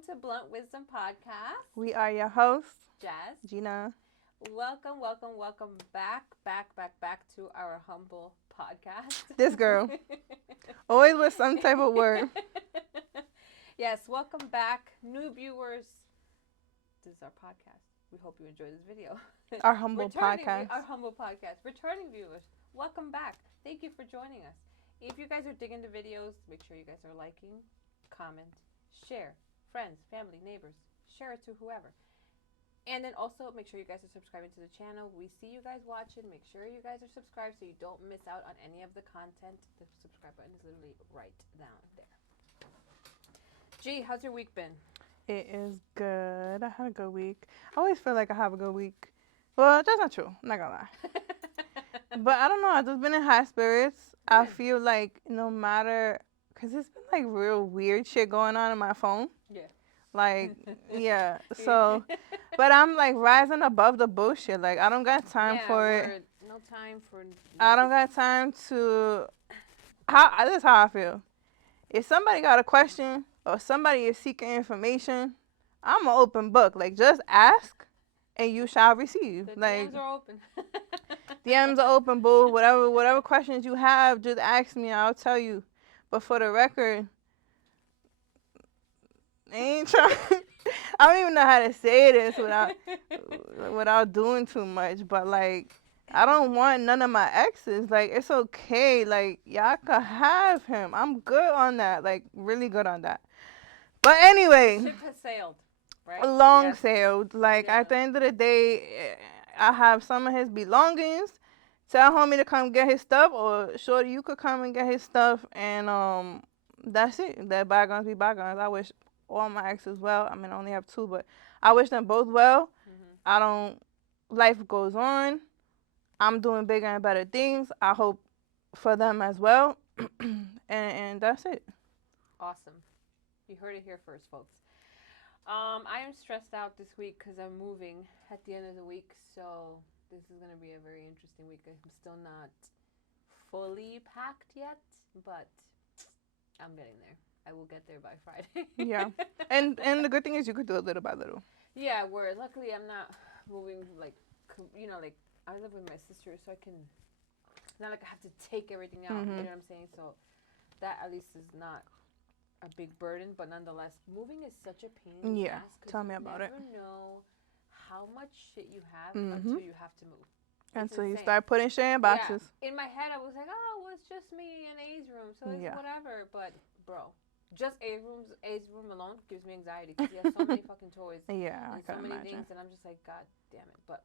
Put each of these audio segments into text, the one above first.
welcome to Blunt Wisdom Podcast. We are your hosts, Jazz. Gina. Welcome back to our humble podcast. This girl. Always with some type of word. Yes, welcome back, new viewers. This is our podcast. We hope you enjoy this video. Our humble podcast. Our humble podcast. Returning viewers, welcome back. Thank you for joining us. If you guys are digging the videos, make sure you guys are liking, comment, share, friends, family, neighbors, share it to whoever. And then also make sure you guys are subscribing to the channel. We see you guys watching. Make sure you guys are subscribed so you don't miss out on any of the content. The subscribe button is literally right down there. G, how's your week been? It is good. I had a good week. I always feel like I have a good week. Well, that's not true. I'm not gonna lie. But I don't know. I've just been in high spirits. Good. I feel like no matter, because it's been like real weird shit going on my phone. Yeah. Like, yeah. So, but I'm like rising above the bullshit. Like, I don't got time for it. No time for. I don't got time to. This is how I feel. If somebody got a question or somebody is seeking information, I'm an open book. Like, just ask and you shall receive. The like, DMs are open. DMs are open, boo. Whatever questions you have, just ask me. I'll tell you. But for the record, I ain't trying. I don't even know how to say this without doing too much. But like, I don't want none of my exes. Like, it's okay. Like, y'all could have him. I'm good on that. Like, really good on that. But anyway, The ship has sailed, right? Long sailed. Like, Yeah. at the end of the day, I have some of his belongings. Tell homie to come get his stuff, or shorty, you could come and get his stuff, and that's it. Let bygones be bygones. I wish all my exes well. I mean, I only have 2, but I wish them both well. Mm-hmm. Life goes on. I'm doing bigger and better things. I hope for them as well, and that's it. Awesome. You heard it here first, folks. I am stressed out this week because I'm moving at the end of the week, so this is going to be a very interesting week. I'm still not fully packed yet, but I'm getting there. I will get there by Friday. Yeah. And the good thing is you could do it little by little. Yeah, where luckily I'm not moving, like, like I live with my sister, so I can, it's not like I have to take everything out, you know what I'm saying? So that at least is not a big burden, but nonetheless, moving is such a pain in the ass. Tell me about it. You never know how much shit you have until you have to move. Until you start putting shit in boxes. Yeah. In my head, I was like, oh, well, it's just me and A's room, so it's whatever. But, bro, just A's room alone gives me anxiety because he has so many fucking toys. Yeah, and so many things, and I'm just like, God damn it. But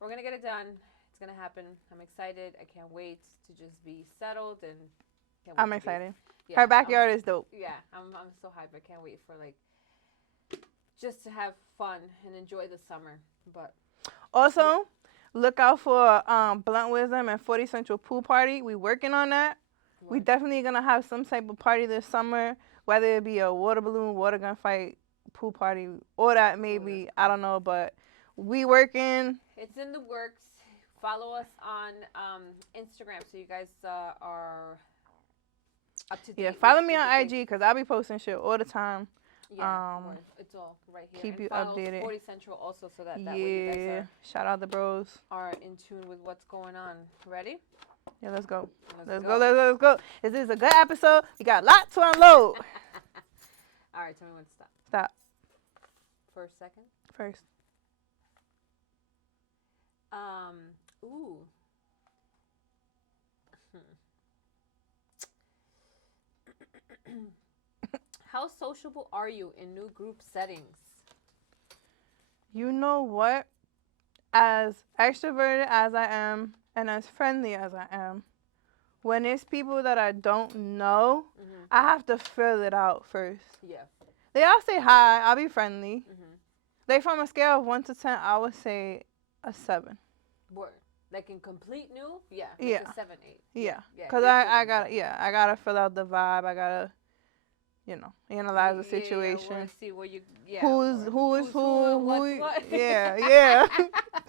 we're going to get it done. It's going to happen. I'm excited. I can't wait to just be settled and I'm excited. Her backyard is dope. Yeah, I'm so hyped. I can't wait for like just to have fun and enjoy the summer. But also, look out for Blunt Wisdom and 40 Central Pool Party. We working on that. We definitely gonna have some type of party this summer, whether it be a water balloon, water gun fight, pool party, or that maybe I don't know, but we working. It's in the works. Follow us on Instagram so you guys are up to date. Yeah, follow me on IG because I'll be posting shit all the time. Yeah, it's all right here. Keep and you follow updated. 40 Central also so that way you guys shout out the bros. Are in tune with what's going on. Ready? Yeah, let's go. Let's go. Let's go. This is a good episode. You got a lot to unload. All right, tell me when to stop. Stop. First, second? First. Ooh. How sociable are you in new group settings? You know what? As extroverted as I am and as friendly as I am, when it's people that I don't know, I have to fill it out first. Yeah. They all say hi. I'll be friendly. Like from a scale of 1 to 10, I would say a 7. Word. Like in complete new? Yeah. Yeah. Like a 7, 8. Yeah. Because I gotta fill out the vibe. I gotta, analyze the situation. Yeah, see where you, who is who, what's what. Yeah.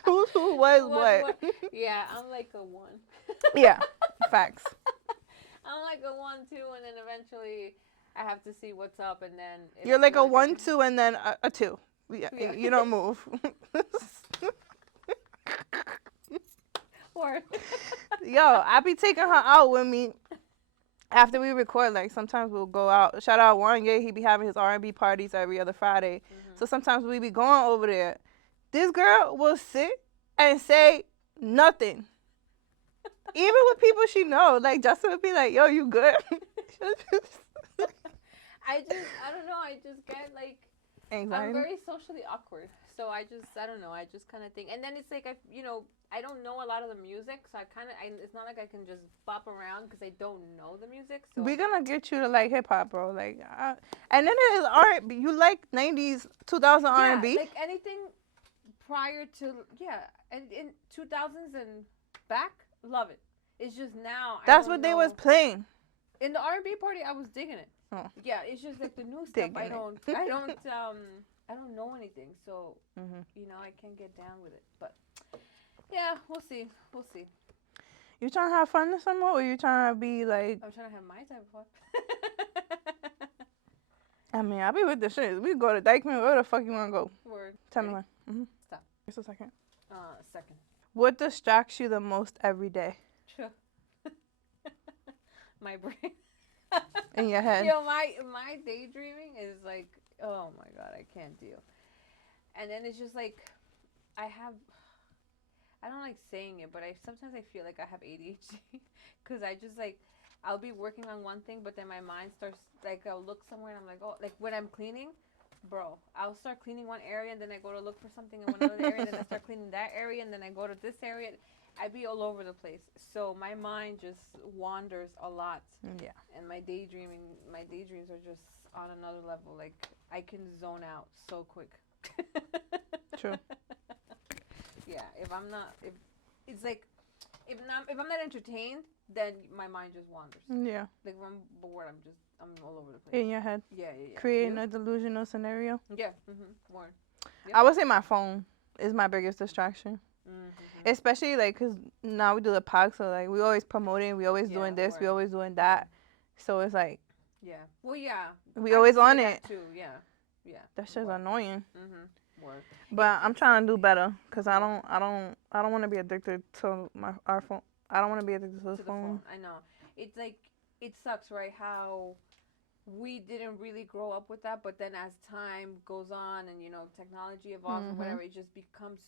Who's who, what. Yeah, I'm like a 1. Yeah, facts. I'm like a 1, 2, and then eventually I have to see what's up, and then You're like a 1-2 and then a 2. Yeah. You don't move. Or Yo, I be taking her out with me after we record. Like sometimes we'll go out. Shout out Warren, he be having his R&B parties every other Friday. So sometimes we be going over there. This girl will sit and say nothing. Even with people she know, like Justin would be like, "Yo, you good?" I don't know. I just get like anxiety. I'm very socially awkward, so I don't know. I just kind of think, and then it's like I don't know a lot of the music, so it's not like I can just bop around because I don't know the music. So we're gonna get you to like hip hop, bro. Like, and then it is R&B. You like 90s, 2000 R&B? Like anything prior to and in 2000s and back, love it. It's just now. That's what they was playing. In the R&B party, I was digging it. Oh. Yeah, it's just like the new stuff. I don't know anything, so I can't get down with it. But yeah, we'll see. You trying to have fun this summer, or you trying to be like? I'm trying to have my type of fun. I mean, I'll be with the shit. We go to Dykeman, where the fuck you wanna go? Word. Tell me when. Stop. Just a second. Second. What distracts you the most every day? My brain. In your head. My daydreaming is like, oh my god, I can't deal. And then it's just like, I don't like saying it, but sometimes I feel like I have ADHD because I just like, I'll be working on one thing, but then my mind starts, like, I'll look somewhere and I'm like, oh, like when I'm cleaning, bro, I'll start cleaning one area and then I go to look for something in another area, and then I start cleaning that area and then I go to this area. I be all over the place. So my mind just wanders a lot. Yeah. And my daydreams are just on another level. Like, I can zone out so quick. True. Yeah, if I'm not entertained, then my mind just wanders. Yeah. Like, if I'm bored, I'm all over the place. In your head. Yeah. Creating a delusional scenario. Yeah. Word. Yep. I would say my phone is my biggest distraction. Especially like, cause now we do the pod, so like we always promoting, we always doing this, we always doing that. So it's like. Yeah. Well, yeah. We always on it. Too. Yeah. That shit's annoying. Word. But I'm trying to do better, cause I don't want to be addicted to our phone. I don't want to be addicted to the phone. I know. It's like, it sucks, right? How we didn't really grow up with that, but then as time goes on and technology evolves or whatever, it just becomes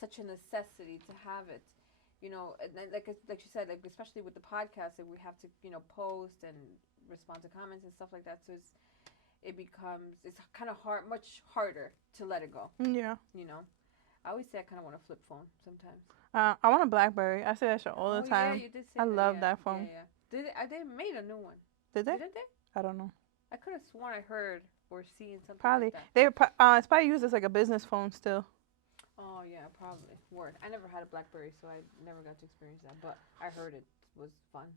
such a necessity to have it. And then, like you said, like especially with the podcast, that we have to post and respond to comments and stuff like that. So it's kind of hard, much harder to let it go. Yeah. I always say I kind of want a flip phone sometimes. I want a BlackBerry. I say that shit all the time. Yeah, you did say I that. love that phone. Yeah. They made a new one. Did they? Didn't they? I don't know. I could have sworn I heard or seen something. Probably. Like that. It's probably used as like a business phone still. Oh yeah, probably. Word. I never had a BlackBerry, so I never got to experience that. But I heard it was fun.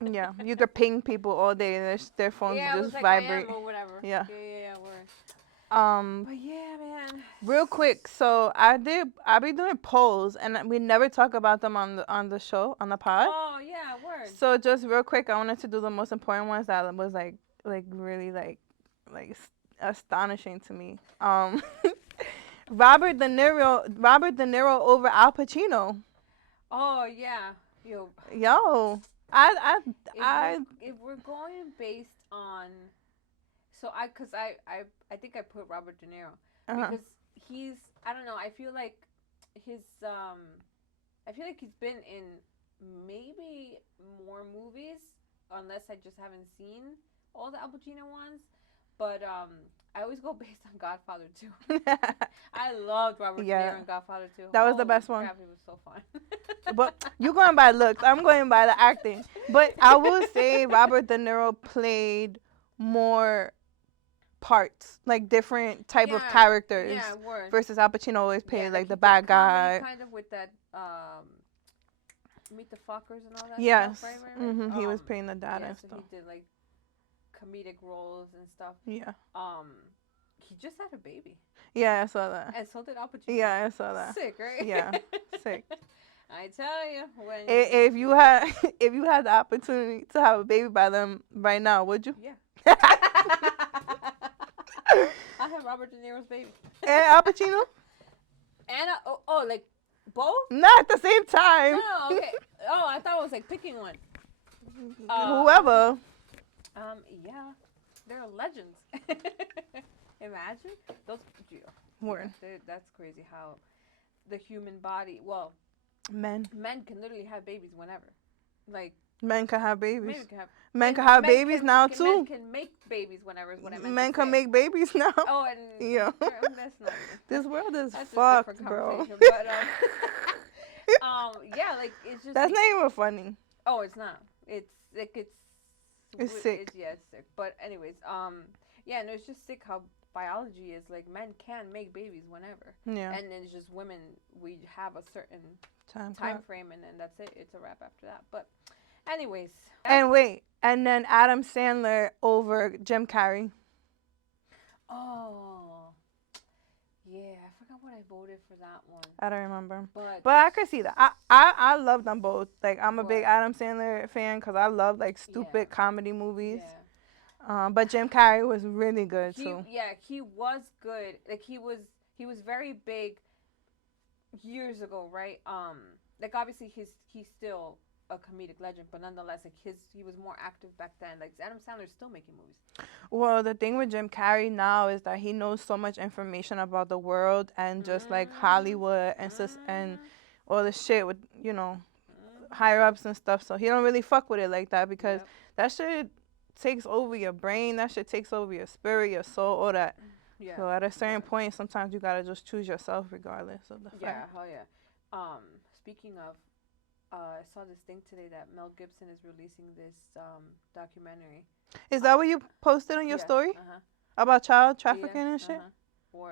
Yeah, you could ping people all day, and their phones just like vibrate. or whatever. Yeah. Yeah. Word. But yeah, man. Real quick, so I be doing polls, and we never talk about them on the show, on the pod. Oh yeah, word. So just real quick, I wanted to do the most important ones that was like really like astonishing to me. Robert De Niro over Al Pacino. Oh yeah, yo. If we're going based on, so I think I put Robert De Niro because he's, I don't know, I feel like he's been in maybe more movies, unless I just haven't seen all the Al Pacino ones. But I always go based on Godfather 2. I loved Robert De Niro in Godfather 2. That was the best one. Crap, it was so fun. But you going by looks. I'm going by the acting. But I will say Robert De Niro played more parts, like different type of characters. Yeah, word. Versus Al Pacino always played like the bad guy. Kind of with that Meet the Fockers and all that yes. stuff, right? He was playing the dad and so stuff. He did like comedic roles and stuff. Yeah. He just had a baby. Yeah, I saw that. And so did Al Pacino. Yeah, I saw that. Sick, right? Yeah, sick. I tell you, if you had the opportunity to have a baby by them right now, would you? Yeah, I have Robert De Niro's baby. And Al Pacino? And like both? Not at the same time. No, okay. Oh, I thought it was like picking one. Whoever. Yeah, they're legends. Imagine those. Word. That's crazy how the human body. Well, Men can literally have babies whenever. Like men can have babies. Men can have babies now too. Men can make babies whenever is what I meant Men to can say. make babies now. Oh, and yeah. That's not. This world is that's fucked, a bro. But yeah, like it's just. That's not even funny. Oh, it's not. It's like It's sick. It's sick. But anyways, yeah, no, it's just sick how biology is. Like men can make babies whenever. Yeah. And then it's just women. We have a certain time frame, and then that's it. It's a wrap after that. But anyways. And wait, and then Adam Sandler over Jim Carrey. Oh. Yeah, I forgot what I voted for that one. I don't remember. But I could see that. I love them both. Like, I'm a big Adam Sandler fan because I love, like, stupid comedy movies. Yeah. But Jim Carrey was really good, too. Yeah, he was good. Like, he was very big years ago, right? Like, obviously, he's still a comedic legend, but nonetheless, like he was more active back then. Like Adam Sandler's still making movies. Well, the thing with Jim Carrey now is that he knows so much information about the world and just like Hollywood and all the shit with higher ups and stuff. So he don't really fuck with it like that because that shit takes over your brain. That shit takes over your spirit, your soul, all that. Yeah. So at a certain point, sometimes you gotta just choose yourself regardless of the fact. Yeah, hell yeah. Speaking of. I saw this thing today that Mel Gibson is releasing this documentary. Is that what you posted on your story? About child trafficking and shit?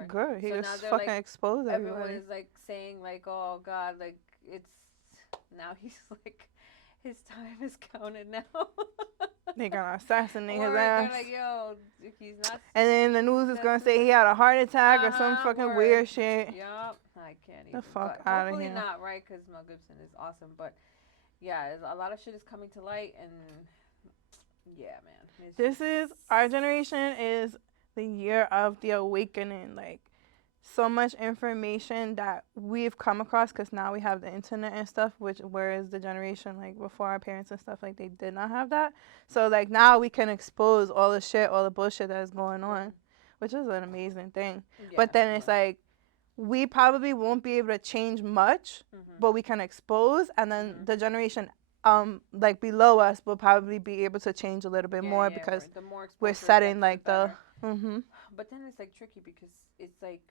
Good. He just fucking like, exposed everybody. Everyone is like saying like, oh God, like it's now he's like his time is counted now. They're gonna assassinate his ass. They're like, yo, he's not. And then the news is gonna say he had a heart attack or some fucking weird shit. Yup. I can't even. The fuck out of here. Hopefully not, right? Because Mel Gibson is awesome. But yeah, a lot of shit is coming to light, and yeah, man. Our generation is the year of the awakening. Like, so much information that we've come across because now we have the internet and stuff, whereas the generation like before our parents and stuff, like they did not have that. So like now we can expose all the shit, all the bullshit that is going on, which is an amazing thing. Yeah, but then it's like, we probably won't be able to change much, but we can expose, and then the generation like below us will probably be able to change a little bit more because we're setting like the But then it's like tricky because it's like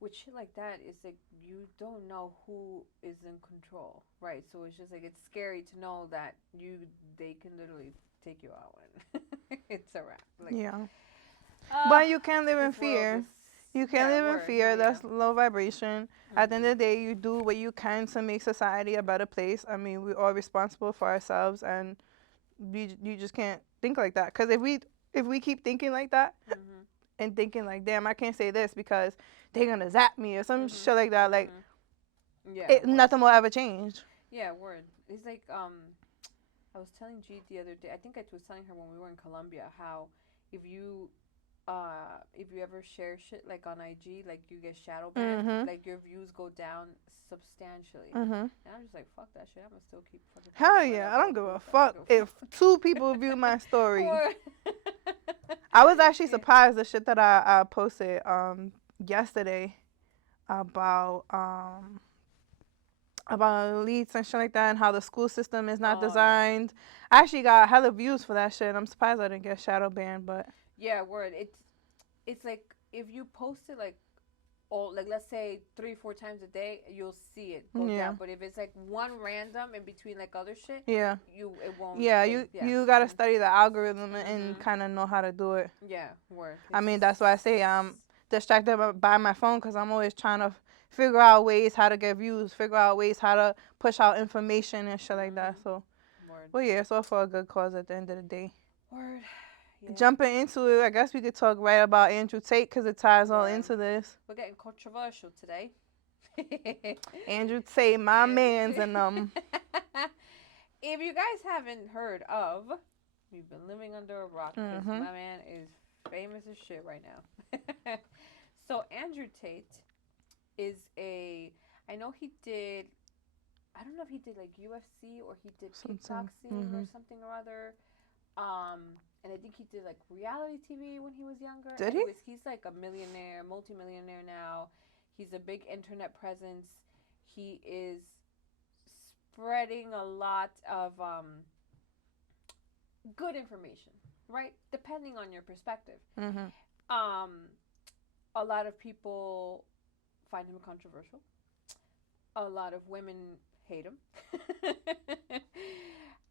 with shit like that, it's like you don't know who is in control, right? So it's just like it's scary to know that they can literally take you out and it's a wrap. Like, yeah. But you can't live in fear. You can't live in fear. That's low vibration. At the end of the day, you do what you can to make society a better place. I mean, we're all responsible for ourselves, and you just can't think like that. Because if we keep thinking like that and thinking like, damn, I can't say this because they're going to zap me or some shit like that, like, nothing will ever change. Yeah, word. It's like, I was telling G the other day, I think I was telling her when we were in Colombia, how if you ever share shit like on IG, like you get shadow banned, like your views go down substantially. And I'm just like, fuck that shit. I'm gonna still keep fucking. Hell yeah, I don't give a fuck if 2 people view my story. I was actually surprised the shit that I posted yesterday about elites and shit like that and how the school system is not designed. I actually got hella views for that shit. I'm surprised I didn't get shadow banned, but yeah, word. It's like if you post it like let's say 3-4 times a day, you'll see it go down. But if it's like one random in between like other shit, it won't. Yeah, you gotta study the algorithm and kind of know how to do it. Yeah, word. I mean, that's why I say I'm distracted by my phone because I'm always trying to figure out ways how to get views, figure out ways how to push out information and shit like that. So, well, yeah, it's all for a good cause at the end of the day. Word. Yeah. Jumping into it, I guess we could talk right about Andrew Tate because it ties all into this. We're getting controversial today. Andrew Tate, my man's and If you guys haven't heard of We've been living under a rock because my man is famous as shit right now. So Andrew Tate is I know he did, I don't know if he did like UFC or he did kickboxing or something or other. And I think he did like reality TV when he was younger. Did Anyways, he's like a millionaire, multimillionaire now. He's a big internet presence. He is spreading a lot of good information, right? Depending on your perspective. A lot of people find him controversial. A lot of women hate him.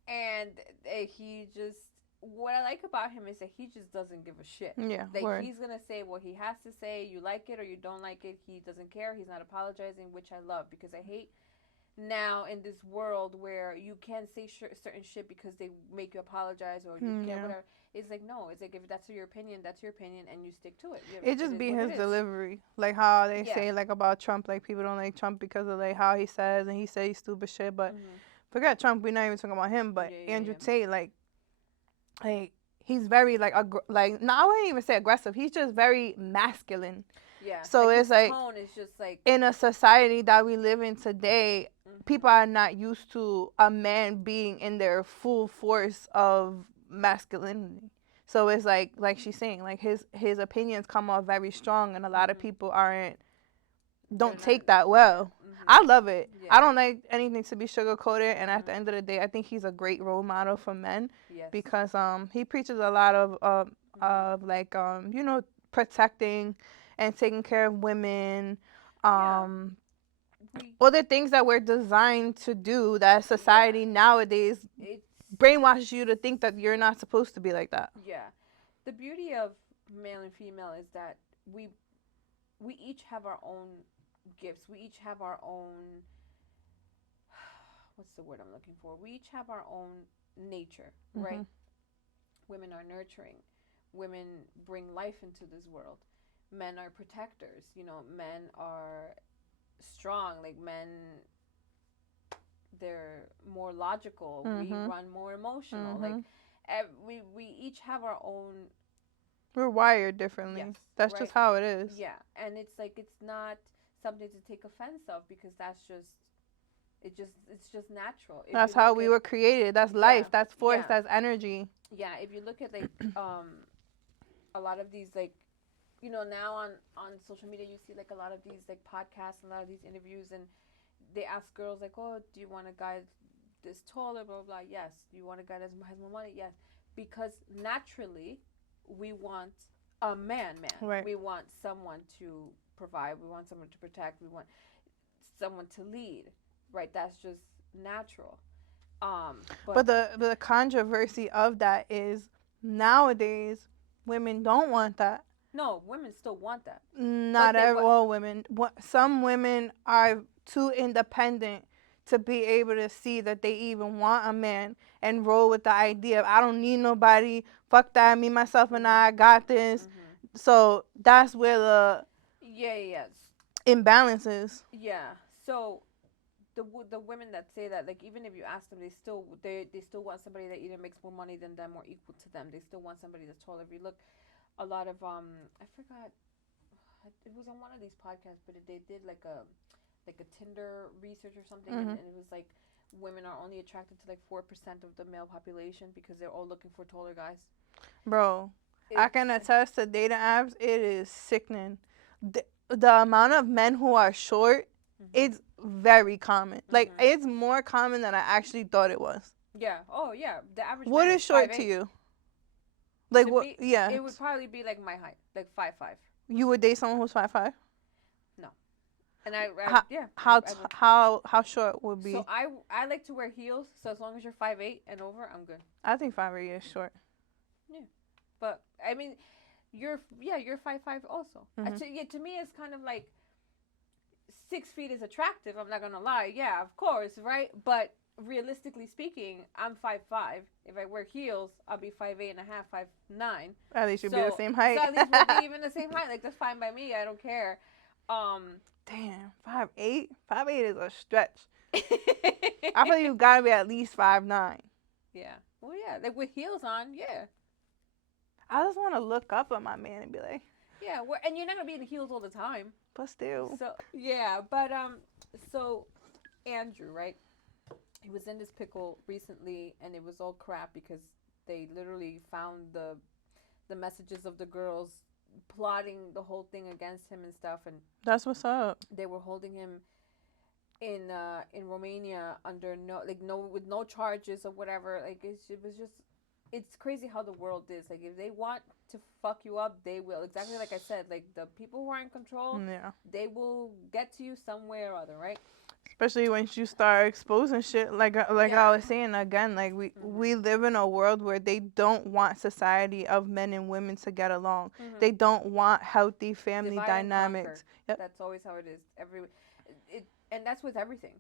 And he just, what I like about him is that he just doesn't give a shit. Yeah, like he's gonna say what he has to say. You like it or you don't like it. He doesn't care. He's not apologizing, which I love, because I hate now in this world where you can't say certain shit because they make you apologize or you can't whatever. It's like, no, it's like, if that's your opinion, that's your opinion, and you stick to it. It just be his delivery, like how they say like about Trump, like people don't like Trump because of like how he says, and he says stupid shit, but forget Trump, we're not even talking about him, but Andrew Tate, like he's very like no, I wouldn't even say aggressive, he's just very masculine. Yeah. So like it's like, tone is just like, in a society that we live in today, people are not used to a man being in their full force of masculinity. So it's like she's saying, like his opinions come off very strong, and a lot of people don't take that well. I love it. I don't like anything to be sugar coated, and at the end of the day, I think he's a great role model for men, because he preaches a lot of like you know, protecting and taking care of women, other things that we're designed to do, that society nowadays brainwashes you to think that you're not supposed to be like that. Yeah. The beauty of male and female is that we each have our own gifts. We each have our own, what's the word I'm looking for? We each have our own nature, right? Women are nurturing. Women bring life into this world. Men are protectors. You know, men are strong. Like men, they're more logical. We run more emotional. Like we each have our own. We're wired differently. Yes, that's just how it is. Yeah, and it's like, it's not something to take offense of, because that's just, it's just natural. That's how we were created. That's life. That's force. That's energy. Yeah, if you look at like a lot of these, like, you know, now on social media, you see like a lot of these like podcasts and a lot of these interviews, and they ask girls like, oh, do you want a guy this taller, blah, blah, blah? Yes. Do you want a guy that has more money? Yes. Because naturally, we want a man. Right. We want someone to provide. We want someone to protect. We want someone to lead. Right. That's just natural. But the controversy of that is, nowadays women don't want that. No, women still want that. Not all women. Some women are too independent to be able to see that they even want a man and roll with the idea of, I don't need nobody. Fuck that. Me, myself, and I got this. So that's where the imbalance is. Yeah. So the women that say that, like, even if you ask them, they still want somebody that either makes more money than them or equal to them. They still want somebody that's taller. If you look, a lot of I forgot, it was on one of these podcasts, but they did like a Tinder research or something, and it was like, women are only attracted to like 4% of the male population because they're all looking for taller guys. Bro, I can attest to dating apps. It is sickening. The amount of men who are short, it's very common. Like, it's more common than I actually thought it was. Yeah. Oh, yeah. The average. What is short 5'8" to you? Like, to what? Me, yeah. It would probably be like my height, like 5'5". You would date someone who's 5'5"? No. And how short would be? So I like to wear heels. So as long as you're 5'8" and over, I'm good. I think 5'8" is short. Yeah, but I mean, you're 5'5" also. To me, it's kind of like 6 feet is attractive. I'm not gonna lie. Yeah, of course, right? But realistically speaking, I'm 5'5". If I wear heels, I'll be 5'8" and a half, 5'9". At least you'll be the same height. So at least we'll be even the same height. Like, that's fine by me. I don't care. Damn, 5'8"? 5'8" is a stretch. I feel you gotta be at least 5'9". Yeah. Well, yeah. Like with heels on, yeah. I just want to look up at my man and be like, Yeah. And you're not gonna be in heels all the time. but still. So yeah, but so Andrew, right? He was in this pickle recently, and it was all crap because they literally found the messages of the girls plotting the whole thing against him and stuff, and That's what's up. they were holding him in Romania under no with no charges or whatever. Like it was just it's crazy how the world is. Like if they want to fuck you up, they will. Exactly like I said. Like the people who are in control, Yeah. they will get to you some way or other, right? Especially once you start exposing shit, like Yeah. I was saying again, like we live in a world where they don't want society of men and women to get along. They don't want healthy family Divide and conquer. dynamics. Yep. That's always how it is. And that's with everything.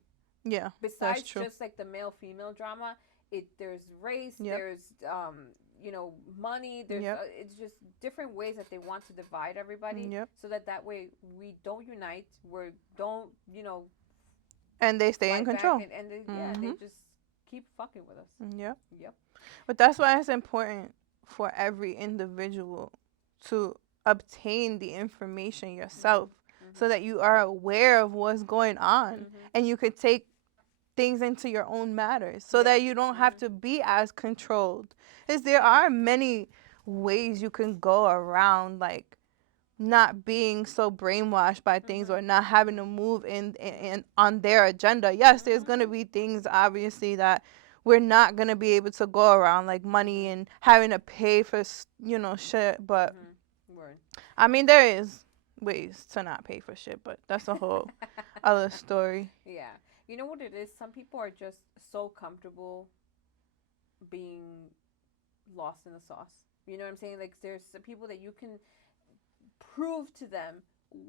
Yeah, that's Besides true. just like the male female drama, there's race, Yep. there's money, there's Yep. it's just different ways that they want to divide everybody, Yep. so that way we don't unite, we don't And they stay in fight back, control. and they just keep fucking with us. Yep. Yep. But that's why it's important for every individual to obtain the information yourself so that you are aware of what's going on and you could take things into your own matters so that you don't have to be as controlled. Because there are many ways you can go around, like, not being so brainwashed by things or not having to move in on their agenda. Yes, there's going to be things, obviously, that we're not going to be able to go around, like money and having to pay for, shit. But, Word. I mean, there is ways to not pay for shit, but that's a whole other story. Yeah. You know what it is? Some people are just so comfortable being lost in the sauce. You know what I'm saying? Like there's some people that you can prove to them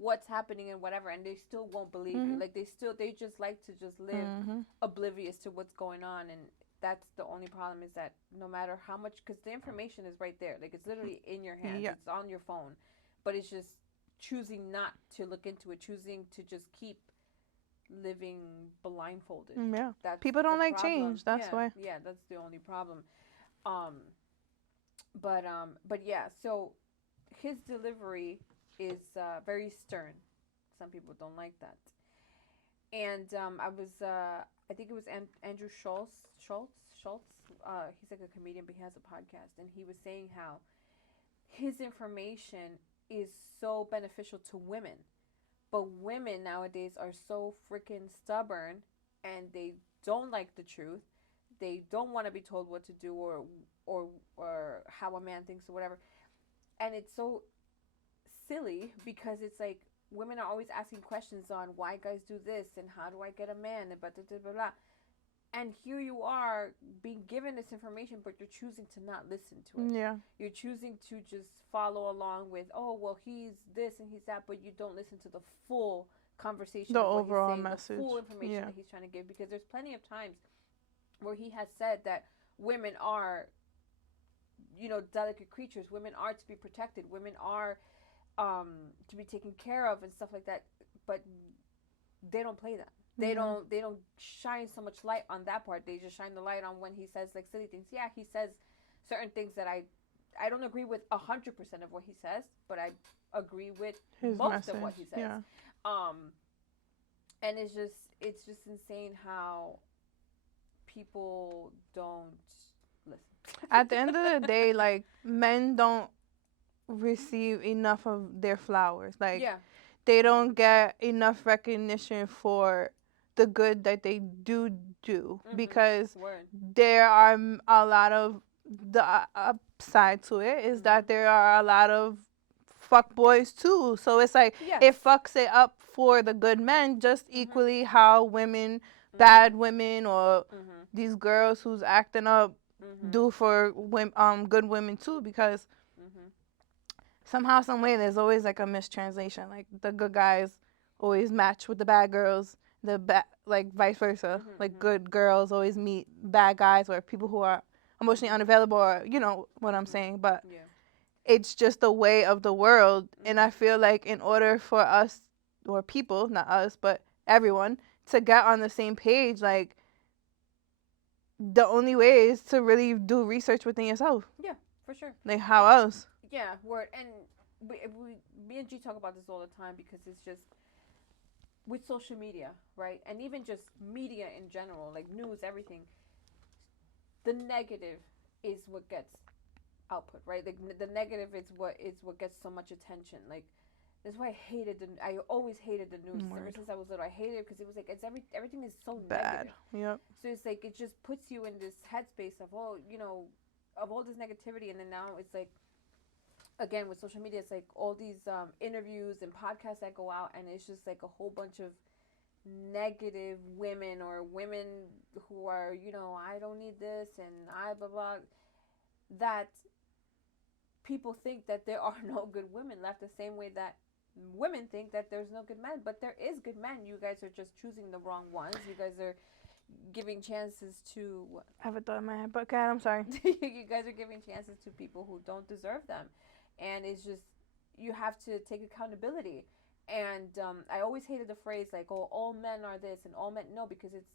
what's happening and whatever, and they still won't believe you. Like they just like to just live oblivious to what's going on, and that's the only problem is that no matter how much, because the information is right there, like it's literally in your hands, it's on your phone, but it's just choosing not to look into it, choosing to just keep living blindfolded. Yeah. That's people don't like problem. change. That's why. Yeah, that's the only problem. But yeah, so his delivery is very stern. Some people don't like that. And I think it was Andrew Schultz. He's like a comedian, but he has a podcast, and he was saying how his information is so beneficial to women, but women nowadays are so freaking stubborn, and they don't like the truth. They don't want to be told what to do or how a man thinks or whatever, and it's so silly because it's like women are always asking questions on why guys do this and how do I get a man and blah, blah, blah, blah. And here you are being given this information, but you're choosing to not listen to it. Yeah. You're choosing to just follow along with, oh, well, he's this and he's that, but you don't listen to the full conversation, the of what overall he's saying, message, the full information that he's trying to give. Because there's plenty of times where he has said that women are, delicate creatures. Women are to be protected. Women are to be taken care of and stuff like that. But they don't play that. They don't shine so much light on that part. They just shine the light on when he says like silly things. Yeah, he says certain things that I don't agree with 100% of what he says, but I agree with his most message. of what he says. Yeah. And it's just insane how people don't listen. At the end of the day, like, men don't receive enough of their flowers. Like, they don't get enough recognition for the good that they do because there are a lot of the upside to it is that there are a lot of fuck boys too. So it's like it fucks it up for the good men just equally how women, bad women, or these girls who's acting up do for good women too, because somehow, some way, there's always like a mistranslation. Like the good guys always match with the bad girls, like vice versa. Like good girls always meet bad guys or people who are emotionally unavailable, or you know what I'm saying. But it's just the way of the world, and I feel like in order for us, or people, not us, but everyone, to get on the same page, like the only way is to really do research within yourself. Yeah, for sure. Like, how else? Yeah, word. And me and G talk about this all the time because it's just with social media, right? And even just media in general, like news, everything. The negative is what gets output, right? The negative is what gets so much attention. Like that's why I always hated the news. Word. Ever since I was little, I hated it because it was like everything is so Bad. negative. Yep. So it's like it just puts you in this headspace of of all this negativity, and then now it's like again with social media, it's like all these interviews and podcasts that go out, and it's just like a whole bunch of negative women or women who are I don't need this and I blah blah that people think that there are no good women left the same way that women think that there's no good men, but there is good men. You guys are just choosing the wrong ones. You guys are giving chances to I have a thought in my head, but God, I'm sorry. you guys are giving chances to people who don't deserve them, and it's just you have to take accountability. And I always hated the phrase like, "Oh, all men are this and all men." No, because it's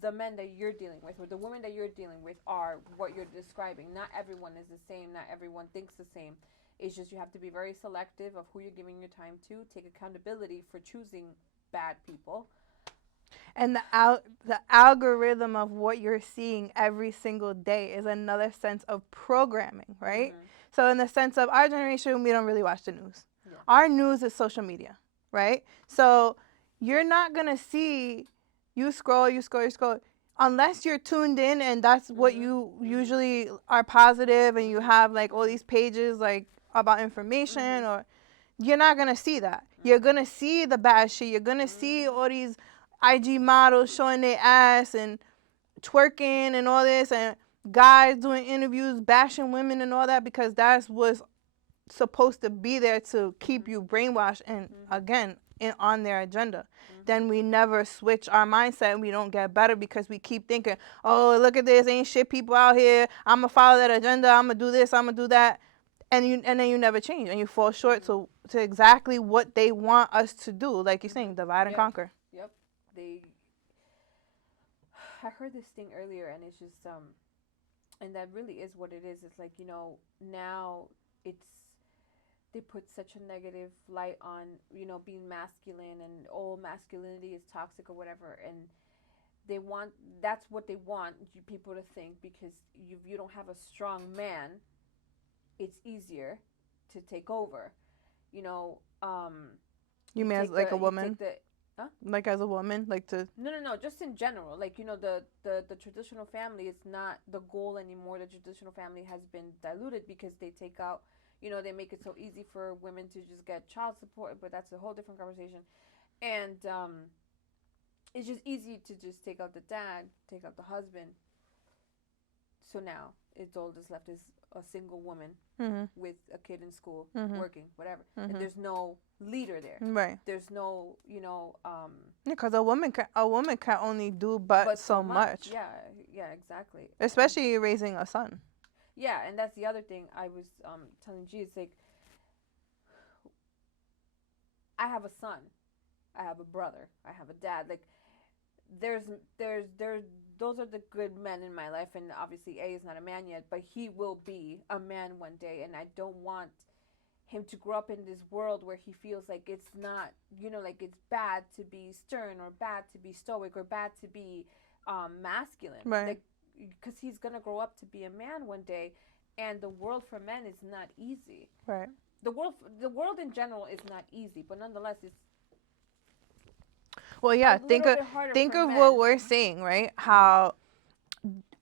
the men that you're dealing with or the women that you're dealing with are what you're describing. Not everyone is the same. Not everyone thinks the same. It's just you have to be very selective of who you're giving your time to. Take accountability for choosing bad people. And the algorithm of what you're seeing every single day is another sense of programming, right? Mm-hmm. So in the sense of our generation, we don't really watch the news. Yeah. Our news is social media, right? So you're not gonna see you scroll, unless you're tuned in and that's what you usually are positive and you have like all these pages like about information or you're not gonna see that. You're gonna see the bad shit. You're gonna see all these IG models showing their ass and twerking and all this and guys doing interviews bashing women and all that because that's what's supposed to be there to keep you brainwashed and again on their agenda. Then we never switch our mindset and we don't get better because we keep thinking, oh, look at this, ain't shit people out here, I'm gonna follow that agenda, I'm gonna do this, I'm gonna do that, and then you never change and you fall short to exactly what they want us to do, like you're saying, divide and conquer. Yep. I heard this thing earlier and it's just and that really is what it is. It's like now it's they put such a negative light on being masculine and masculinity is toxic or whatever, and that's what they want people to think because you don't have a strong man, it's easier to take over. You mean as like a woman? Huh? Like as a woman, like to No, just in general, like the traditional family is not the goal anymore. The traditional family has been diluted because they take out they make it so easy for women to just get child support, but that's a whole different conversation. And it's just easy to just take out the dad, take out the husband. So now it's all that's left is a single woman with a kid in school, working, whatever. And there's no leader there. right. There's no, Because a woman can only do but so much. Yeah, exactly. Especially raising a son. Yeah, and that's the other thing I was telling G. It's like I have a son, I have a brother, I have a dad. Like there's those are the good men in my life, and obviously A is not a man yet, but he will be a man one day, and I don't want him to grow up in this world where he feels like it's not, like it's bad to be stern or bad to be stoic or bad to be masculine. Right. Like, because he's going to grow up to be a man one day, and the world for men is not easy. Right. The world in general is not easy, but nonetheless it's well, yeah, think of what we're saying, right? How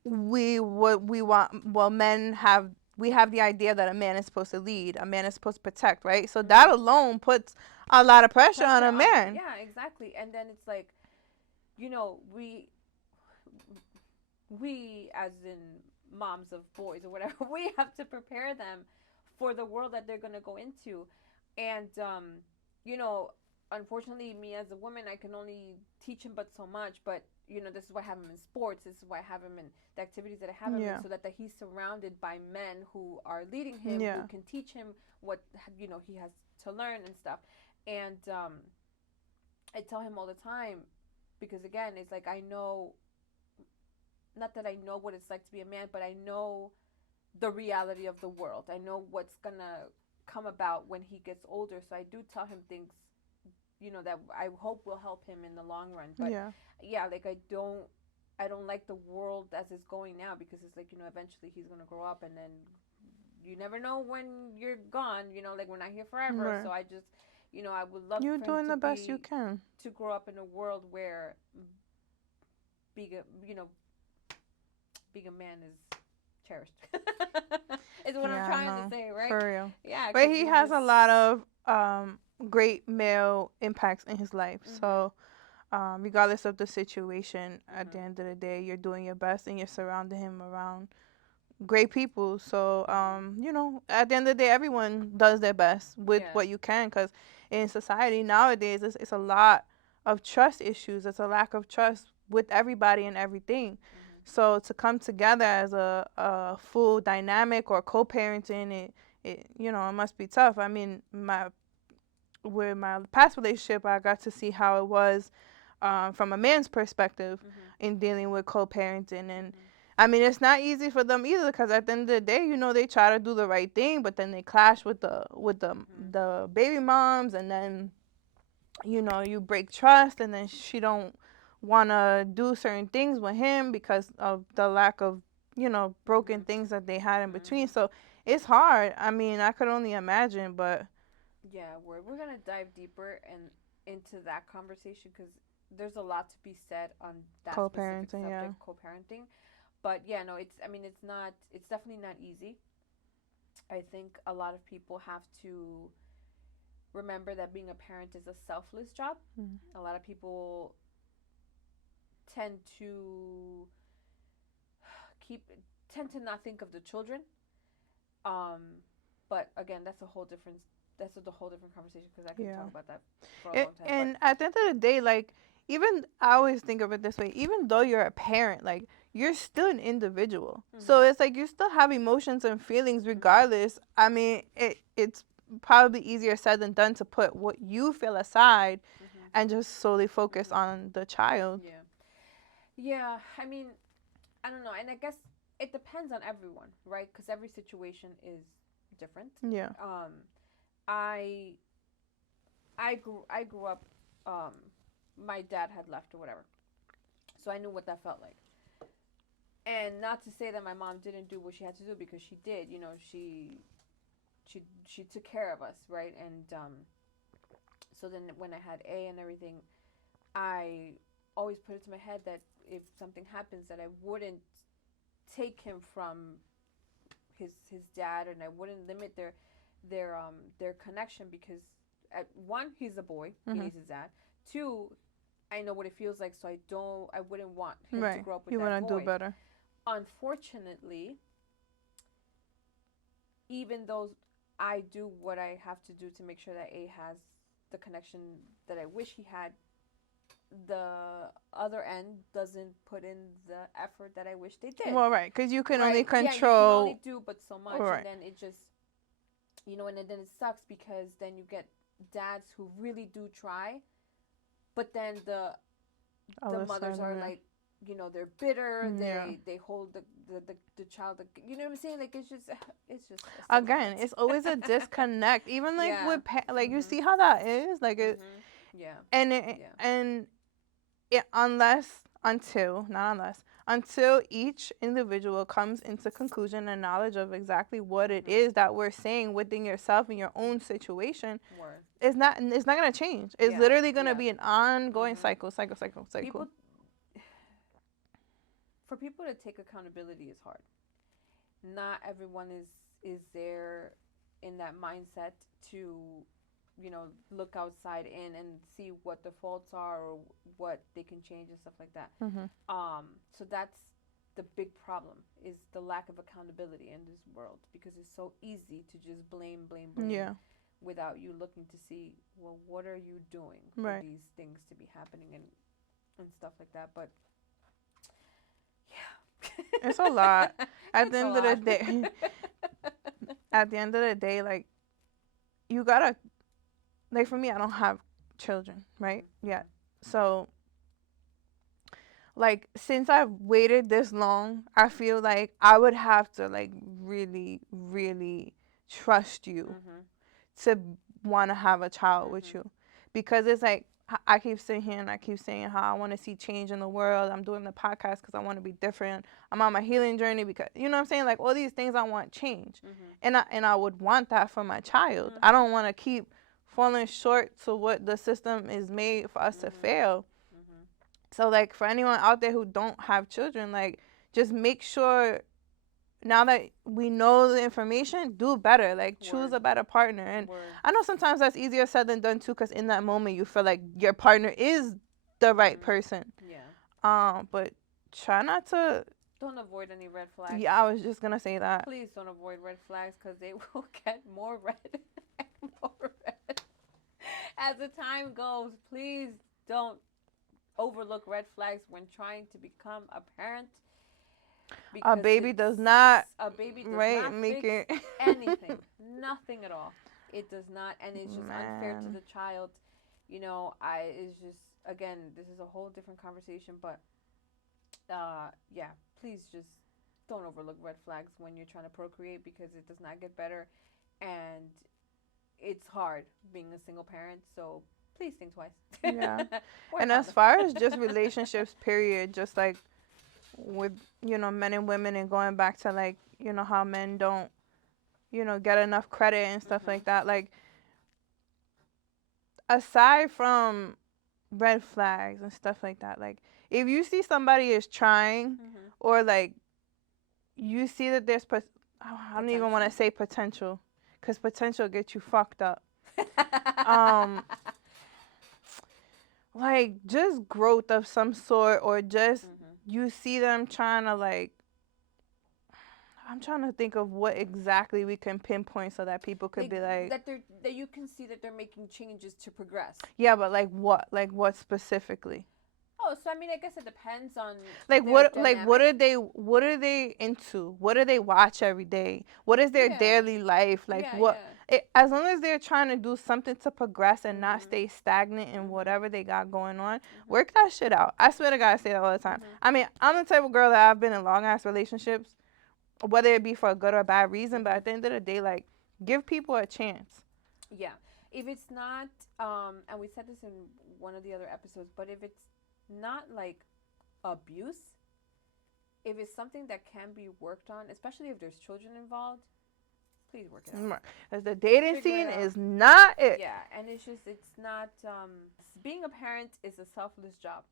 we want, well, we have the idea that a man is supposed to lead, a man is supposed to protect, right? So that alone puts a lot of pressure on a man. Yeah, exactly. And then it's like, we as in moms of boys or whatever, we have to prepare them for the world that they're going to go into. And, unfortunately, me as a woman, I can only teach him but so much. But this is why I have him in sports. This is why I have him in the activities that I have him in, so that he's surrounded by men who are leading him, who can teach him what he has to learn and stuff. And I tell him all the time, because again, it's like I know not that I know what it's like to be a man, but I know the reality of the world. I know what's gonna come about when he gets older. So I do tell him things, that I hope will help him in the long run. But Yeah. yeah, like I don't like the world as it's going now, because it's like, eventually he's gonna grow up, and then you never know when you're gone. Like we're not here forever. Right. So I just, I would love You're for him doing the best you can. to grow up in a world where being a being a man is cherished. Is what I'm Yeah, trying to no, say, right? for real. Yeah, But 'cause he you has just. a lot of great male impacts in his life. Mhm. So, regardless of the situation, at the Mhm. end of the day, you're doing your best and you're surrounding him around great people. So, Mhm. at the end of the day, everyone does their best with Yeah. what you can, because in society nowadays, it's a lot of trust issues. It's a lack of trust with everybody and everything. Mhm. So to come together as a full dynamic or co-parenting, it must be tough. I mean, with my past relationship, I got to see how it was from a man's perspective Mhm. in dealing with co-parenting. And Mhm. I mean, it's not easy for them either, because at the end of the day, they try to do the right thing, but then they clash with Mhm. the baby moms, and then you break trust, and then she don't want to do certain things with him because of the lack of broken Mhm. things that they had in between. Mhm. So it's hard. I mean, I could only imagine, but Yeah, we're gonna dive deeper and into that conversation, because there's a lot to be said on that specific co-parenting, yeah. subject, co-parenting. But yeah, no, it's I mean it's not it's definitely not easy. I think a lot of people have to remember that being a parent is a selfless job. Mm. A lot of people tend to keep tend to not think of the children. Um, but again, that's a whole different conversation, because I can Yeah. talk about that for a long time. But And at the end of the day, like, even I always think of it this way: even though you're a parent, like, you're still an individual. So mhm, it's like you still have emotions and feelings mhm, regardless. I mean, it's probably easier said than done to put what you feel aside mhm, and just solely focus mhm, on the child. yeah, yeah. I mean, I don't know, and I guess it depends on everyone, right? Because every situation is different. Yeah. Um, I I grew up. Um, my dad had left or whatever, so I knew what that felt like. And not to say that my mom didn't do what she had to do, because she did. She took care of us, right? And so then when I had A and everything, I always put it to my head that if something happens, that I wouldn't take him from his dad, and I wouldn't limit their connection, because at one, he's a boy, he Mhm. needs his dad. Two, I know what it feels like, so I wouldn't want him to Right. grow up with You that want to do void. better. Unfortunately, even though I do what I have to do to make sure that A has the connection that I wish he had, the other end doesn't put in the effort that I wish they did. Well, right, because you can only Right? Yeah, you can only control. do but so much, and Right. then it just, and then it sucks, because then you get dads who really do try, but then All the of a mothers are sudden, like, they're bitter. yeah. They hold the child. You know what I'm saying? Like it's just a Again, lot. it's always a disconnect. Even like Yeah. with like you Mhm. see how that is like it Mhm. Yeah. and it Yeah. and it until each individual comes into conclusion and knowledge of exactly what it Mhm. is that we're saying within yourself in your own situation, Word. it's not gonna change. It's Yeah. literally gonna Yeah. be an ongoing Mhm. cycle. People For people to take accountability is hard. Not everyone is there in that mindset to look outside in and see what the faults are, or what they can change and stuff like that. Mhm. So that's the big problem, is the lack of accountability in this world, because it's so easy to just blame Yeah. without you looking to see, well, what are you doing for Right. these things to be happening, and stuff like that. But It's a lot. yeah. At the It's a end of the lot. day, at the end of the day, like, you gotta, like, for me, I don't have children, right? Mhm. Yeah. Mhm. So like, since I've waited this long, I feel like I would have to, like, really, really trust you Mhm. to want to have a child with Mhm. you. Because it's like, I keep sitting here and I keep saying how I want to see change in the world. I'm doing the podcast because I want to be different. I'm on my healing journey because, you know what I'm saying? Like, all these things I want change. Mhm. And I would want that for my child. I Mhm. don't want to keep falling short to what the system is made for us to Mhm. fail. Mhm. So, like, for anyone out there who don't have children, like, just make sure now that we know the information, do better. Like, choose Word. a better partner. And Word. I know sometimes that's easier said than done too, because in that moment you feel like your partner is the right Mhm. person. Yeah. But try not to. Don't avoid any red flags. Yeah, I was just gonna say that. Please don't avoid red flags because they will get more red and more red as the time goes. Please don't overlook red flags when trying to become a parent A because baby does not, a baby does right, not make fix it. anything. Nothing at all. It does not, and it's just unfair to Man. the child. It's just, again, this is a whole different conversation, but yeah, please just don't overlook red flags when you're trying to procreate because it does not get better, and it's hard being a single parent. So please think twice. Yeah. Wear a And as condom. far as just relationships, period, just like with, men and women, and going back to, like, how men don't, get enough credit and stuff Mhm. like that. Like, aside from red flags and stuff like that, like, if you see somebody is trying, Mhm. or like you see that there's I don't even want Potential. to say potential, because potential gets you fucked up. Um, like, just growth of some sort, or just Mhm. you see them trying to, like, I'm trying to think of what exactly we can pinpoint so that people could be like, That you can see that they're making changes to progress. yeah, but like what? Like, what specifically? Oh, so I mean, I guess it depends on Like, their what? Like, dynamic. what are they into? What do they watch every day? What is their Yeah. daily life? Like, Yeah, what? yeah. As long as they're trying to do something to progress and not Mhm. stay stagnant in Mhm. whatever they got going on, Mhm. work that shit out. I swear to God, I say that all the time. Mhm. I mean, I'm the type of girl that I've been in long ass relationships, whether it be for a good or bad reason, but Mhm. at the end of the day, like, give people a chance. Yeah. If it's not, and we said this in one of the other episodes, but if it's not like abuse, if it's something that can be worked on, especially if there's children involved, please work it out. Because the dating Figure it scene out. is not it. Yeah, and it's not, being a parent is a selfless job.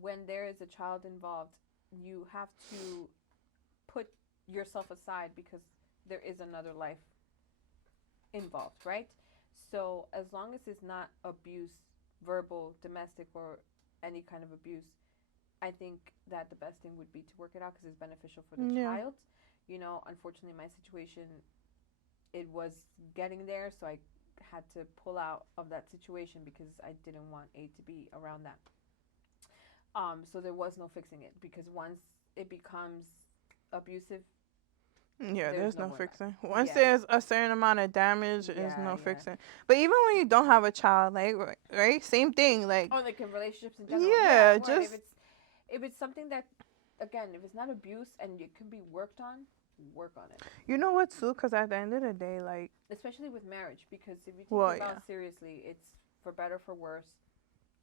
When there is a child involved, you have to put yourself aside because there is another life involved, right? So as long as it's not abuse, verbal, domestic, or any kind of abuse, I think that the best thing would be to work it out because it's beneficial for the Yeah. child. Unfortunately, my situation, it was getting there, so I had to pull out of that situation because I didn't want A to be around that. So there was no fixing it because once it becomes abusive, Yeah, there's there's no no going back. fixing. Once Yeah, there's a certain amount of damage, there's yeah, no yeah. fixing. But even when you don't have a child, like, right, same thing. Like, Oh, like in relationships in general. Yeah, yeah, word. just, If it's something that, again, if it's not abuse and it can be worked on, work on it. you know what too? Because at the end of the day, like, Especially with marriage, because if you take well, your yeah. vows seriously, it's for better, for worse,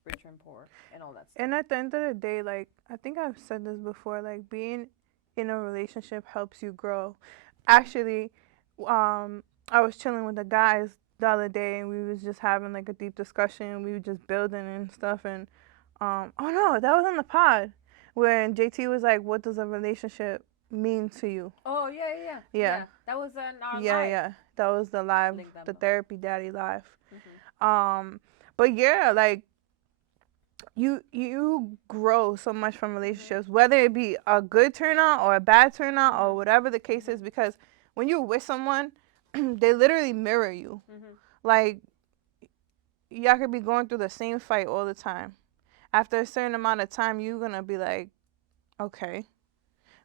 richer and poor, and all that stuff. And at the end of the day, like, I think I've said this before, like, being in a relationship helps you grow. Actually, I was chilling with the guys the other day, and we was just having like a deep discussion. We were just building and stuff, and oh no, that was on the pod when JT was like, "What does a relationship mean to you?" Oh yeah, yeah, yeah. Yeah, That was on our yeah, live. yeah. That was the live, Link that the below. therapy daddy live. Mhm. But yeah, like, you grow so much from Mhm. relationships, whether it be a good turnout or a bad turnout or Mhm. whatever the case Mhm. is, because when you're with someone, they literally mirror you. Mhm. Like, y'all could be going through the same fight all the time. After a certain amount of time, you're gonna be like, okay,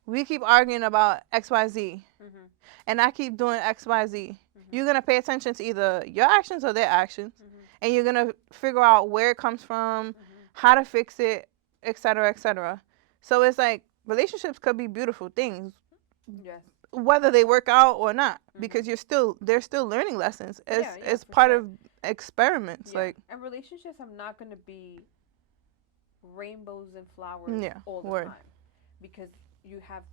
we keep arguing about XYZ, Mhm. and I keep doing XYZ. Mhm. You're gonna pay attention to either your actions or their actions, Mhm. and you're gonna figure out where it comes from, Mhm. how to fix it, etc., etc. So it's like relationships could be beautiful things, Yes. whether they work out or not, because Mhm. they're still learning lessons. Yeah, yeah, It's for part sure. of experiments. Yeah. Like, And relationships are not going to be rainbows and flowers yeah, all the word. time, because you have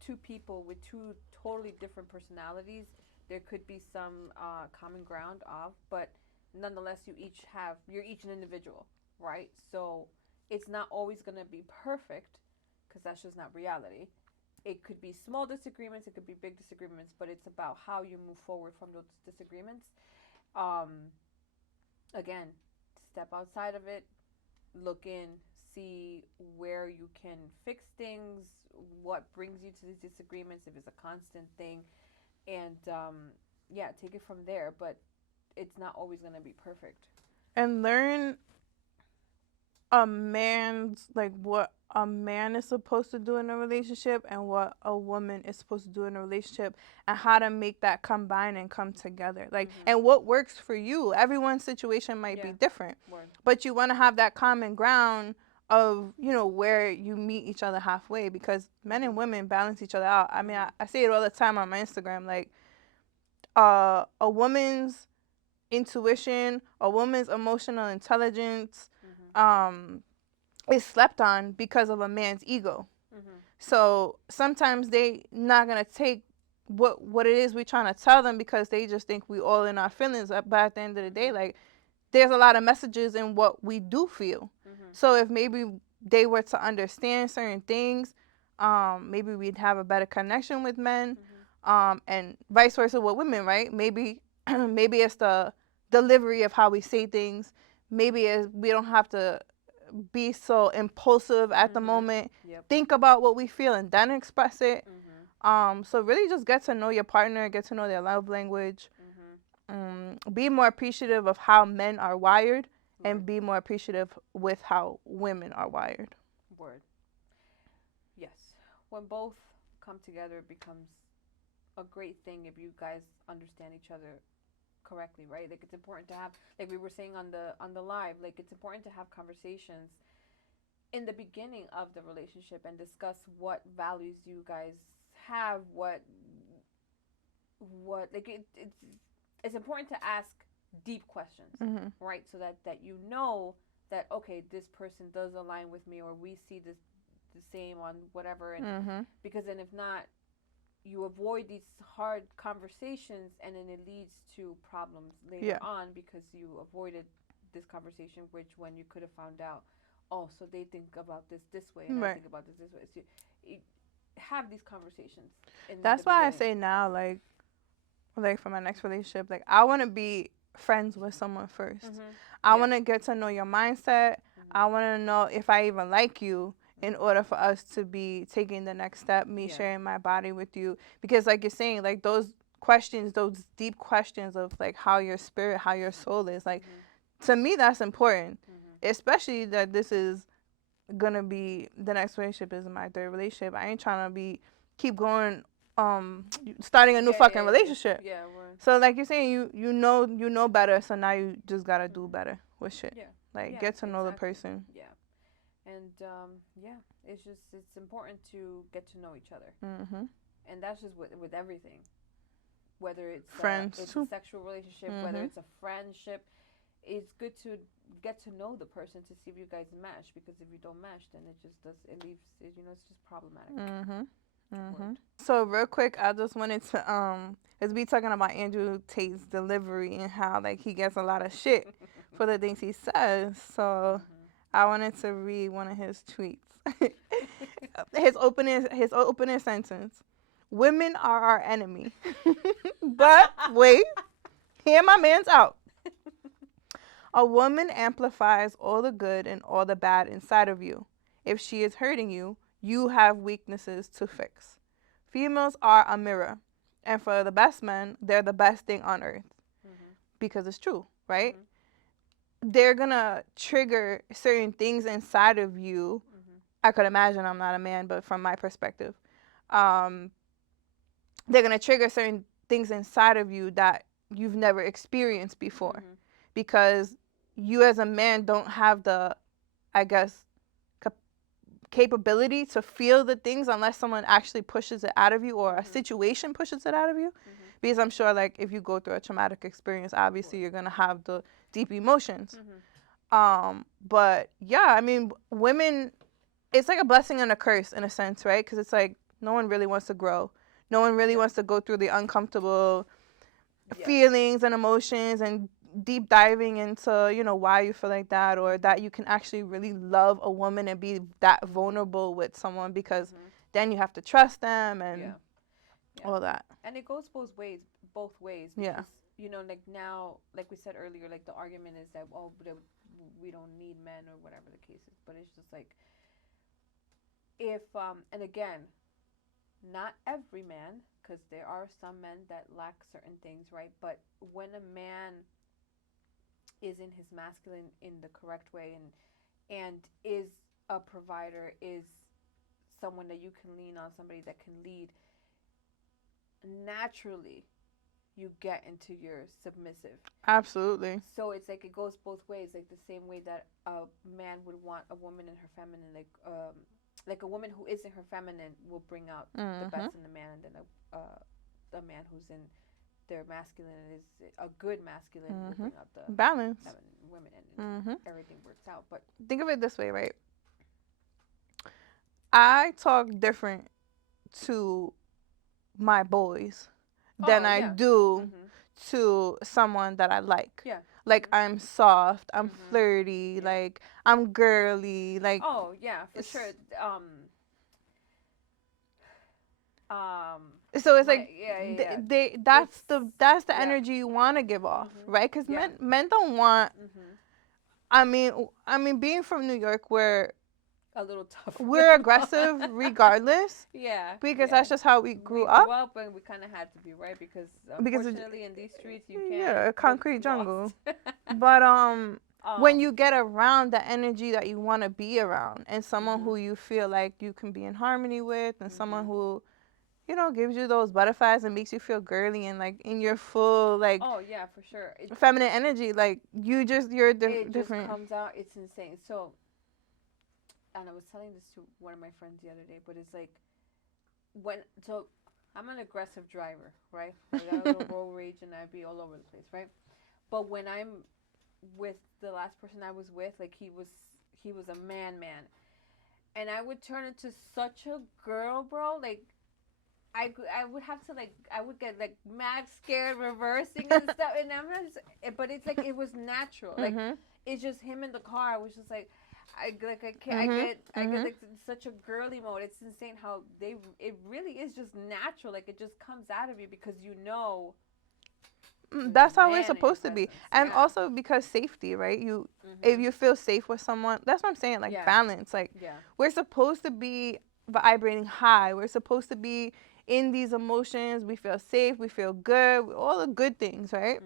two people with two totally different personalities. There could be some common ground of, but nonetheless, you're each an individual, right? So it's not always going to be perfect, because that's just not reality. It could be small disagreements, it could be big disagreements, but it's about how you move forward from those disagreements. Um, Again, step outside of it, look in, see where you can fix things, what brings you to these disagreements, if it's a constant thing, and yeah, take it from there. But it's not always going to be perfect. And learn a man's, like, what a man is supposed to do in a relationship and what a woman is supposed to do in a relationship, and how to make that combine and come together, like, and what works for you. Everyone's situation might be Yeah, different, word. but you want to have that common ground of, where you meet each other halfway, because men and women balance each other out. I mean, I say it all the time on my Instagram, like, a woman's intuition, a woman's emotional intelligence, um is slept on because of a man's ego. So sometimes they not gonna take what it is we're trying to tell them, because they just think we all in our feelings. But at the end of the day, like, there's a lot of messages in what we do feel. So if maybe they were to understand certain things, maybe we'd have a better connection with men, and vice versa with women, right? Maybe maybe it's the delivery of how we say things. Maybe we don't have to be so impulsive at the moment. Yep. Think about what we feel and then express it. So really just get to know your partner, get to know their love language. Be more appreciative of how men are wired, and be more appreciative with how women are wired. Word. Yes. When both come together, it becomes a great thing if you guys understand each other correctly, right? Like, it's important to have, like we were saying on the live, like, it's important to have conversations in the beginning of the relationship and discuss what values you guys have, what like it's important to ask deep questions, right? So that you know that, okay, this person does align with me, or we see this the same on whatever, and because then if not, you avoid these hard conversations, and then it leads to problems later on, because you avoided this conversation, which when you could have found out, oh, so they think about this way, and I think about this way. So you have these conversations. That's why I say now, like for my next relationship, like, I want to be friends with someone first. I want to get to know your mindset. I want to know if I even like you, in order for us to be taking the next step, me sharing my body with you. Because like you're saying, like, those questions, those deep questions of, like, how your spirit, how your soul is, like, to me, that's important. Especially that this is gonna be, the next relationship is my third relationship. I ain't trying to keep going, starting a new fucking relationship. Yeah. So like you're saying, you know better, so now you just gotta do better with shit. Yeah. Like, get to know the person. Yeah. And yeah, it's important to get to know each other, and that's just with everything, whether it's friends, it's a sexual relationship, whether it's a friendship. It's good to get to know the person to see if you guys match, because if you don't match, then it leaves it's just problematic. So real quick, I just wanted to as we talking about Andrew Tate's delivery and how, like, he gets a lot of shit for the things he says. So I wanted to read one of his tweets. his opening sentence: "Women are our enemy." But wait, hear my man's out. "A woman amplifies all the good and all the bad inside of you. If she is hurting you, you have weaknesses to fix. Females are a mirror, and for the best men, they're the best thing on earth." Because it's true, right? They're gonna trigger certain things inside of you. I could imagine, I'm not a man, but from my perspective, um, they're gonna trigger certain things inside of you that you've never experienced before, because you as a man don't have the, I guess, capability to feel the things unless someone actually pushes it out of you or a situation pushes it out of you. Because I'm sure, like, if you go through a traumatic experience, obviously you're gonna have the deep emotions. But yeah, I mean, women, it's like a blessing and a curse in a sense, right? Because it's like no one really wants to grow. No one really wants to go through the uncomfortable feelings and emotions and deep diving into, you know, why you feel like that, or that you can actually really love a woman and be that vulnerable with someone, because then you have to trust them and all that. And it goes both ways. Because, you know, like now, like we said earlier, like the argument is that, oh, we don't need men or whatever the case is. But it's just like, if, and again, not every man, because there are some men that lack certain things, right? But when a man is in his masculine in the correct way, and is a provider, is someone that you can lean on, somebody that can lead, naturally you get into your submissive. Absolutely. So it's like it goes both ways, like the same way that a man would want a woman in her feminine, like a woman who is in her feminine will bring out the best in the man, and then a man who's in their masculine is a good masculine will bring out the balance feminine women, and everything works out. But think of it this way, right? I talk different to my boys than I do to someone that I like. Yeah. Like, I'm soft, I'm flirty, like, I'm girly, like. Oh, yeah, for sure. So it's like, that's the Yeah. energy you want to give off, right? Because men don't want. I mean, being from New York, where a little tough. we're aggressive regardless. Yeah. Because that's just how we grew We up. grew up, and we kind of had to be, right? Because unfortunately, in these streets, you can't. Yeah, a concrete jungle. But when you get around the energy that you want to be around, and someone who you feel like you can be in harmony with, and someone who, you know, gives you those butterflies and makes you feel girly and like in your full, like, oh yeah, for sure, feminine energy, like you're different. It just comes out. It's insane. So, and I was telling this to one of my friends the other day, but it's like, I'm an aggressive driver, right? I got a little road rage, and I'd be all over the place, right? But when I'm with the last person I was with, like, he was a man, and I would turn into such a girl, bro. Like, I would have to, like, I would get like mad scared, reversing and stuff, and I'm not just, but it's like it was natural. Like, it's just him in the car. I was just like, I get like such a girly mode. It's insane how it really is just natural. Like, it just comes out of you because you know. That's how we're supposed to be. And also because safety, right? If you feel safe with someone, that's what I'm saying, like, balance. Like, we're supposed to be vibrating high. We're supposed to be in these emotions. We feel safe, we feel good, all the good things, right?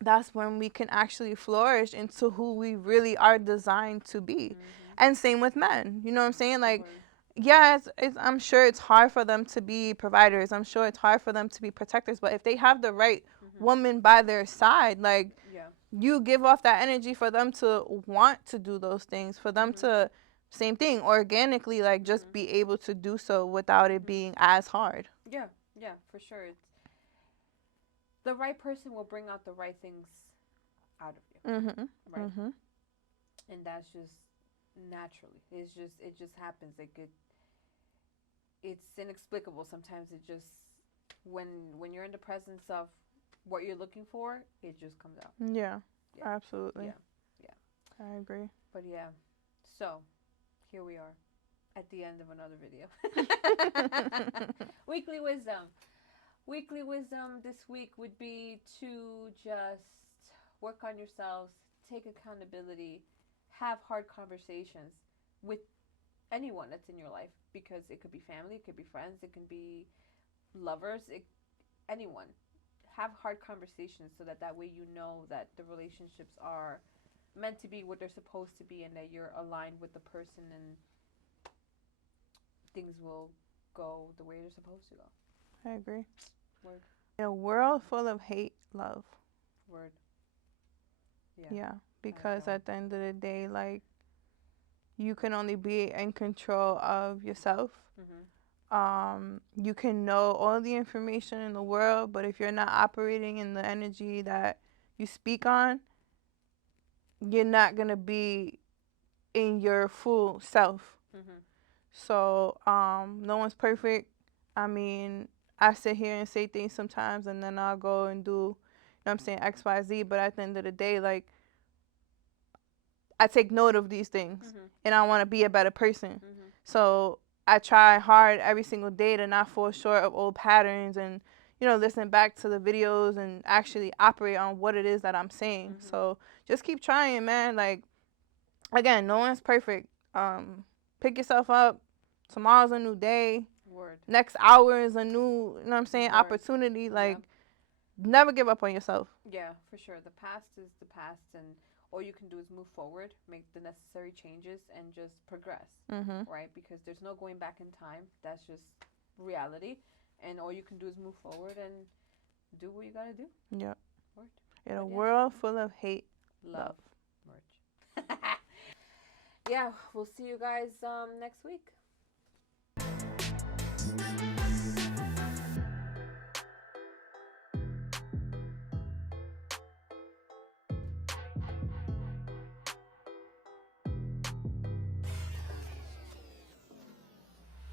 That's when we can actually flourish into who we really are designed to be. And same with men. You know what I'm saying? Like, yeah, I'm sure it's hard for them to be providers. I'm sure it's hard for them to be protectors. But if they have the right woman by their side, like, you give off that energy for them to want to do those things, for them to, same thing, organically, like, just be able to do so without it being as hard. Yeah, for sure. It's the right person will bring out the right things out of you, right? And that's just naturally. It just happens. Like, it's inexplicable. Sometimes it just, when you're in the presence of what you're looking for, it just comes out. Yeah. Absolutely. Yeah. I agree. But yeah, so here we are at the end of another video. Weekly wisdom this week would be to just work on yourselves, take accountability, have hard conversations with anyone that's in your life, because it could be family, it could be friends, it can be lovers, anyone. Have hard conversations so that way you know that the relationships are meant to be what they're supposed to be, and that you're aligned with the person, and things will go the way they're supposed to go. I agree. Word. In a world full of hate, love. Word. Yeah, because at the end of the day, like, you can only be in control of yourself. Mhm. You can know all the information in the world, but if you're not operating in the energy that you speak on, you're not gonna be in your full self. Mhm. So, no one's perfect. I mean, I sit here and say things sometimes, and then I'll go and do, you know what I'm saying, X, Y, Z. But at the end of the day, like, I take note of these things, Mhm. and I want to be a better person. Mhm. So I try hard every single day to not fall short of old patterns and, you know, listen back to the videos and actually operate on what it is that I'm saying. Mhm. So just keep trying, man. Like, again, no one's perfect. Pick yourself up. Tomorrow's a new day. Word. Next hour is a new, you know what I'm saying, Word. opportunity. Like, Yep. never give up on yourself. Yeah, for sure. The past is the past, and all you can do is move forward, make the necessary changes, and just progress, Mhm. right? Because there's no going back in time. That's just reality, and all you can do is move forward and do what you gotta do. Yep. Word. In a But yeah, world full of hate, love love. merch. Yeah, we'll see you guys next week.